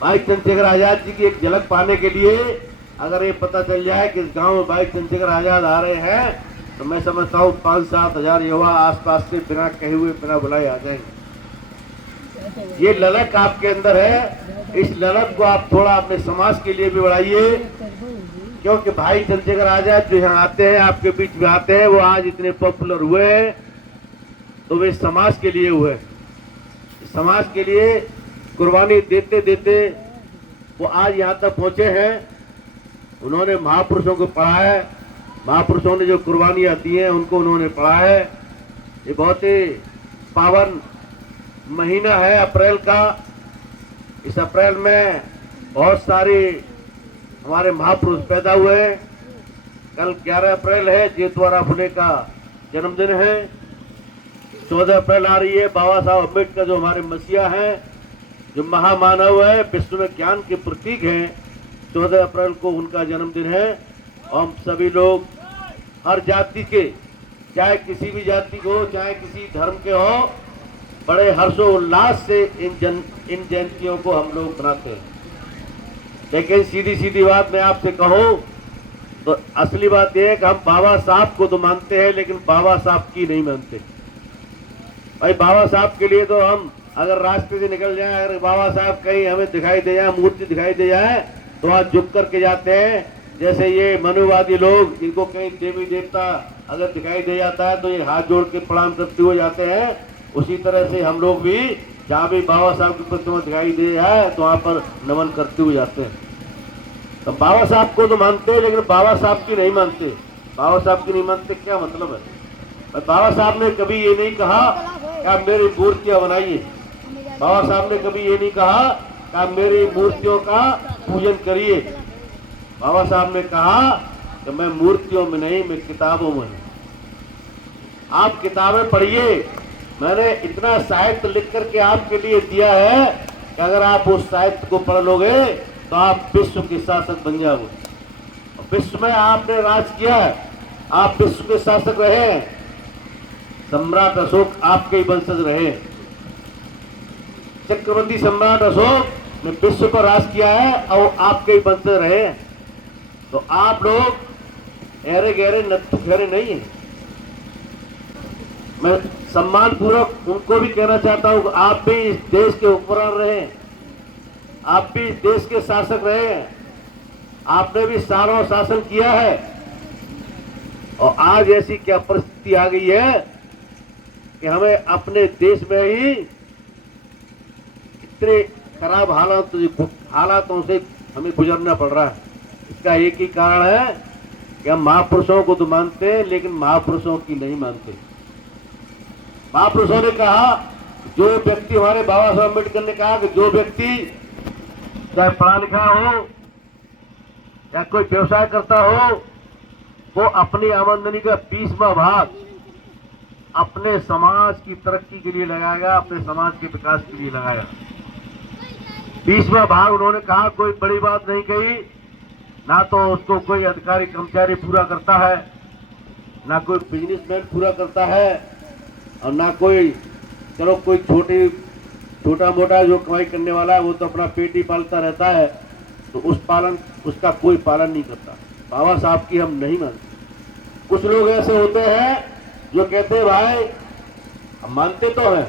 भाई चंद्रशेखर आजाद जी की एक झलक पाने के लिए अगर ये पता चल जाए कि इस गांव में भाई चंद्रशेखर आजाद आ रहे हैं, तो मैं समझता हूँ 5-7 हजार युवा आसपास से बिना कहे हुए बिना बुलाए आ जाएंगे। ये ललक आपके अंदर है, इस ललक को आप थोड़ा अपने समाज के लिए भी बढ़ाइए, क्योंकि भाई चंद्रशेखर आजाद जो यहाँ आते हैं, आपके बीच में आते हैं, वो आज इतने पॉपुलर हुए हैं तो वे समाज के लिए हुए, समाज के लिए कुर्बानी देते देते वो आज यहाँ तक पहुंचे हैं। उन्होंने महापुरुषों को पढ़ा है, महापुरुषों ने जो कुर्बानियाँ दी हैं उनको उन्होंने पढ़ा है। ये बहुत ही पावन महीना है अप्रैल का। इस अप्रैल में बहुत सारे हमारे महापुरुष पैदा हुए हैं। कल 11 अप्रैल है, जेतवरा फुले का जन्मदिन है। 14 अप्रैल आ रही है, बाबा साहब अम्बेडकर जो हमारे मसीहा हैं, जो महामानव है, विश्व में ज्ञान के प्रतीक हैं। 14 अप्रैल को उनका जन्मदिन है। हम सभी लोग हर जाति के, चाहे किसी भी जाति को, चाहे किसी धर्म के हो, बड़े हर्षोल्लास से इन जयंतियों को हम लोग मनाते हैं। लेकिन सीधी सीधी बात मैं आपसे कहूँ तो असली बात यह है कि हम बाबा साहब को तो मानते हैं, लेकिन बाबा साहब की नहीं मानते। भाई बाबा साहब के लिए तो हम अगर रास्ते से निकल जाए, अगर बाबा साहब कहीं हमें दिखाई दे जाए, मूर्ति दिखाई दे जाए, तो आज झुक करके जाते हैं। जैसे ये मनुवादी लोग, इनको कहीं देवी देवता अगर दिखाई दे जाता है तो ये हाथ जोड़ के प्रणाम करते हुए जाते हैं। उसी तरह से हम लोग भी जहाँ भी बाबा साहब की प्रतिमा दिखाई दे जाए तो वहाँ पर नमन करते हुए जाते हैं। तो बाबा साहब को तो मानते हैं, लेकिन बाबा साहब की नहीं मानते। बाबा साहब की नहीं मानते क्या मतलब है? बाबा साहब ने कभी ये नहीं कहा कि आप मेरी मूर्तियां बनाइए। बाबा साहब ने कभी ये नहीं कहा कि आप मेरी मूर्तियों का पूजन करिए। बाबा साहब ने कहा कि मैं मूर्तियों में नहीं, मैं किताबों में हूं। आप किताबें पढ़िए। मैंने इतना साहित्य लिख करके आपके लिए दिया है कि अगर आप उस साहित्य को पढ़ लोगे तो आप विश्व के शासक बन जाओगे। विश्व में आपने राज किया है, आप विश्व के शासक रहे। सम्राट अशोक आपके ही वंशज रहे। चक्रवर्ती सम्राट अशोक ने विश्व पर राज किया है और आपके ही वंशज रहे। तो आप लोग ऐरे गहरे नत्थु खैरे नहीं है। मैं सम्मान पूर्वक उनको भी कहना चाहता हूं कि आप भी इस देश के हुक्मरान रहे, आप भी इस देश के शासक रहे, आपने भी सालों शासन किया है। और आज ऐसी क्या परिस्थिति आ गई है कि हमें अपने देश में ही इतने खराब हालातों से हमें गुजरना पड़ रहा है। इसका एक ही कारण है कि हम महापुरुषों को तो मानते हैं, लेकिन महापुरुषों की नहीं मानते। महापुरुषों ने कहा, जो व्यक्ति, हमारे बाबा साहब अम्बेडकर ने कहा कि जो व्यक्ति चाहे पढ़ा लिखा हो या कोई व्यवसाय करता हो, वो अपनी आमदनी का 20वां भाग अपने समाज की तरक्की के लिए लगाएगा, अपने समाज के विकास के लिए लगाएगा। 20वां भाग उन्होंने कहा, कोई बड़ी बात नहीं कही। ना तो उसको कोई अधिकारी कर्मचारी पूरा करता है, ना कोई बिजनेसमैन पूरा करता है, और ना कोई, चलो कोई छोटा मोटा जो कमाई करने वाला है वो तो अपना पेट ही पालता रहता है, तो उसका कोई पालन नहीं करता। बाबा साहब की हम नहीं मानते। कुछ लोग ऐसे होते हैं जो कहते हैं भाई हम मानते तो हैं,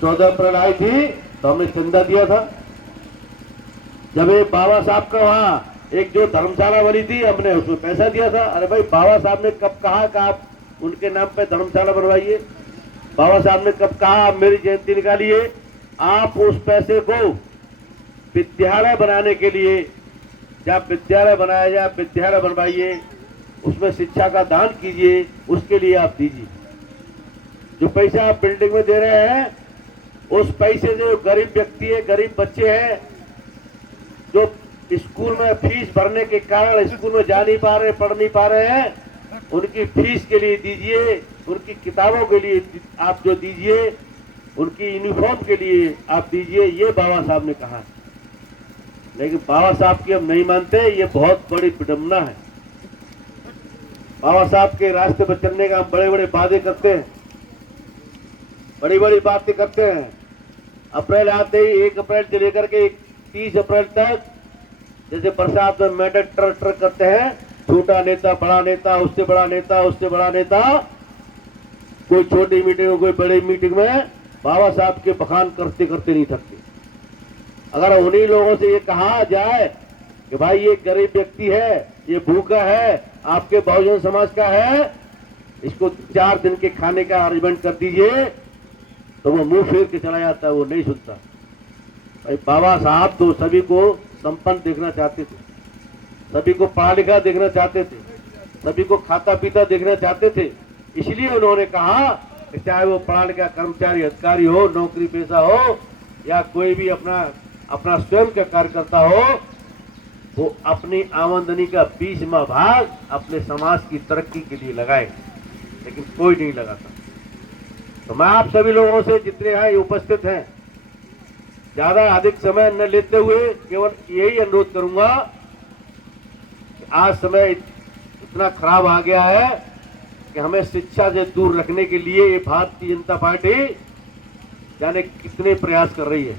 14 अप्रैल आई थी तो हमने चंदा दिया था। जब ये बाबा साहब का वहाँ एक जो धर्मशाला बनी थी, हमने उसमें पैसा दिया था। अरे भाई, बाबा साहब ने कब कहा कि आप उनके नाम पे धर्मशाला बनवाइए? बाबा साहब ने कब कहा आप मेरी जयंती निकालिए? आप उस पैसे को विद्यालय बनाने के लिए, जहाँ विद्यालय बनाया जाए, विद्यालय बनवाइए, उसमें शिक्षा का दान कीजिए, उसके लिए आप दीजिए। जो पैसा आप बिल्डिंग में दे रहे हैं, उस पैसे से जो गरीब व्यक्ति है, गरीब बच्चे हैं, जो स्कूल में फीस भरने के कारण स्कूल में जा नहीं पा रहे, पढ़ नहीं पा रहे हैं, उनकी फीस के लिए दीजिए, उनकी किताबों के लिए आप जो दीजिए, उनकी यूनिफॉर्म के लिए आप दीजिए। ये बाबा साहब ने कहा। लेकिन बाबा साहब की हम नहीं मानते, ये बहुत बड़ी विडंबना है। बाबा साहब के रास्ते पर चलने का हम बड़े बड़े वादे करते हैं, बड़ी बड़ी बातें करते हैं। अप्रैल आते ही 1 अप्रैल से लेकर के 30 अप्रैल तक जैसे बरसात में मेंढक ट्रक ट्रक करते हैं, छोटा नेता, बड़ा नेता, उससे बड़ा नेता, उससे बड़ा नेता, कोई छोटी मीटिंग में, कोई बड़ी मीटिंग में बाबा साहब के बखान करते करते नहीं थकते। अगर उन्हीं लोगों से ये कहा जाए कि भाई ये गरीब व्यक्ति है, ये भूखा है, आपके बहुजन समाज का है, इसको 4 दिन के खाने का अरेंजमेंट कर दीजिए, तो वो मुंह फेर के चला जाता है, वो नहीं सुनता। भाई बाबा साहब तो सभी को संपन्न देखना चाहते थे, सभी को पढ़ा लिखा देखना चाहते थे, सभी को खाता पीता देखना चाहते थे। इसलिए उन्होंने कहा कि चाहे वो पढ़ा लिखा कर्मचारी, अधिकारी हो, नौकरी पेशा हो, या कोई भी अपना स्वयं का कार्य करता हो, वो अपनी आमदनी का 20वां भाग अपने समाज की तरक्की के लिए लगाए, लेकिन कोई नहीं लगाता। तो मैं आप सभी लोगों से जितने यहाँ उपस्थित हैं, ज्यादा अधिक समय न लेते हुए केवल यही अनुरोध करूंगा कि आज समय इतना खराब आ गया है कि हमें शिक्षा से दूर रखने के लिए ये भारतीय जनता पार्टी जाने कितने प्रयास कर रही है।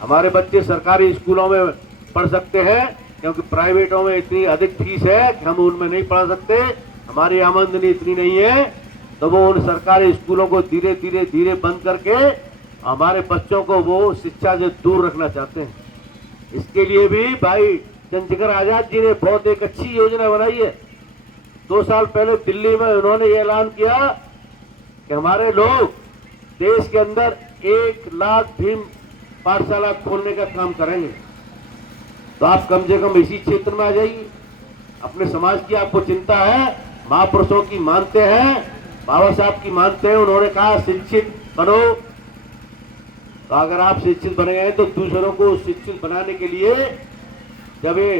हमारे बच्चे सरकारी स्कूलों में पढ़ सकते हैं, क्योंकि प्राइवेटों में इतनी अधिक फीस है कि हम उनमें नहीं पढ़ा सकते, हमारी आमदनी इतनी नहीं है, तो वो उन सरकारी स्कूलों को धीरे धीरे धीरे बंद करके हमारे बच्चों को वो शिक्षा से दूर रखना चाहते हैं। इसके लिए भी भाई चंद्रशेखर आजाद जी ने बहुत एक अच्छी योजना बनाई है। 2 साल पहले दिल्ली में उन्होंने ये ऐलान किया कि हमारे लोग देश के अंदर 1 लाख भीम पाठशाला खोलने का काम करेंगे। तो आप कम से कम इसी क्षेत्र में आ जाइए। अपने समाज की आपको चिंता है, महापुरुषों की मानते हैं, बाबा साहब की मानते हैं। उन्होंने कहा शिक्षित बनो, तो अगर आप शिक्षित बने हैं तो दूसरों को शिक्षित बनाने के लिए जब ये